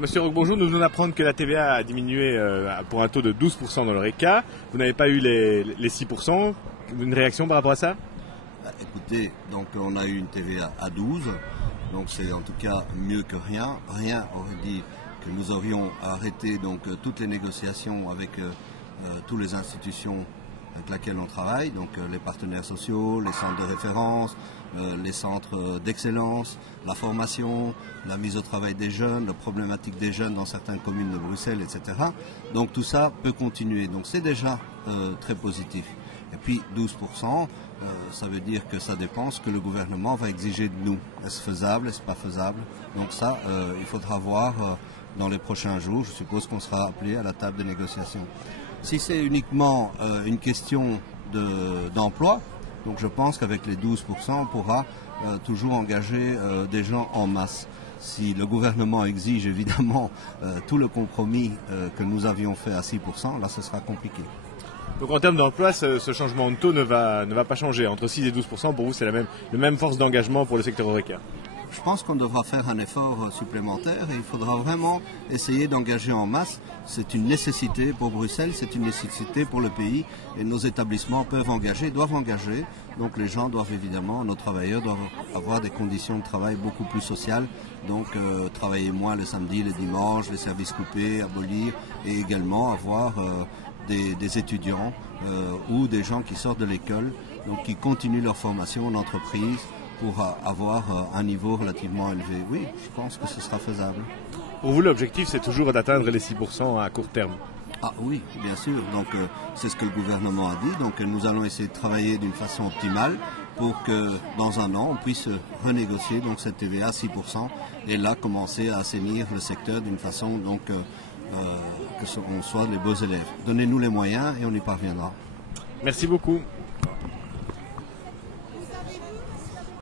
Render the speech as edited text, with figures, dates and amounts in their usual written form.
Monsieur Roque, bonjour. Nous venons d'apprendre que la TVA a diminué pour un taux de 12% dans l'Horeca. Vous n'avez pas eu les 6%. Une réaction par rapport à ça? Écoutez, donc on a eu une TVA à 12, donc c'est en tout cas mieux que rien. Rien aurait dit que nous aurions arrêté donc toutes les négociations avec toutes les institutions avec lesquelles on travaille, donc les partenaires sociaux, les centres de référence, les centres d'excellence, la formation, la mise au travail des jeunes, la problématique des jeunes dans certaines communes de Bruxelles, etc. Donc tout ça peut continuer, donc c'est déjà très positif. Et puis 12%, ça veut dire que ça dépend ce que le gouvernement va exiger de nous. Est-ce faisable, est-ce pas faisable? Donc ça, il faudra voir dans les prochains jours. Je suppose qu'on sera appelé à la table de négociation. Si c'est uniquement une question d'emploi, donc je pense qu'avec les 12%, on pourra toujours engager des gens en masse. Si le gouvernement exige évidemment tout le compromis que nous avions fait à 6%, là ce sera compliqué. Donc en termes d'emploi, ce changement de taux ne va pas changer. Entre 6 et 12%, pour vous, c'est le même force d'engagement pour le secteur Horeca. Je pense qu'on devra faire un effort supplémentaire et il faudra vraiment essayer d'engager en masse. C'est une nécessité pour Bruxelles, c'est une nécessité pour le pays et nos établissements peuvent engager, doivent engager. Donc les gens doivent évidemment, nos travailleurs doivent avoir des conditions de travail beaucoup plus sociales. Donc travailler moins le samedi, le dimanche, les services coupés, abolir et également avoir des étudiants ou des gens qui sortent de l'école, donc qui continuent leur formation en entreprise pour avoir un niveau relativement élevé. Oui, je pense que ce sera faisable. Pour vous, l'objectif, c'est toujours d'atteindre les 6% à court terme? Ah oui, bien sûr. Donc c'est ce que le gouvernement a dit. Donc nous allons essayer de travailler d'une façon optimale pour que dans un an, on puisse renégocier donc cette TVA à 6% et là commencer à assainir le secteur d'une façon donc que on soit les beaux élèves. Donnez-nous les moyens et on y parviendra. Merci beaucoup.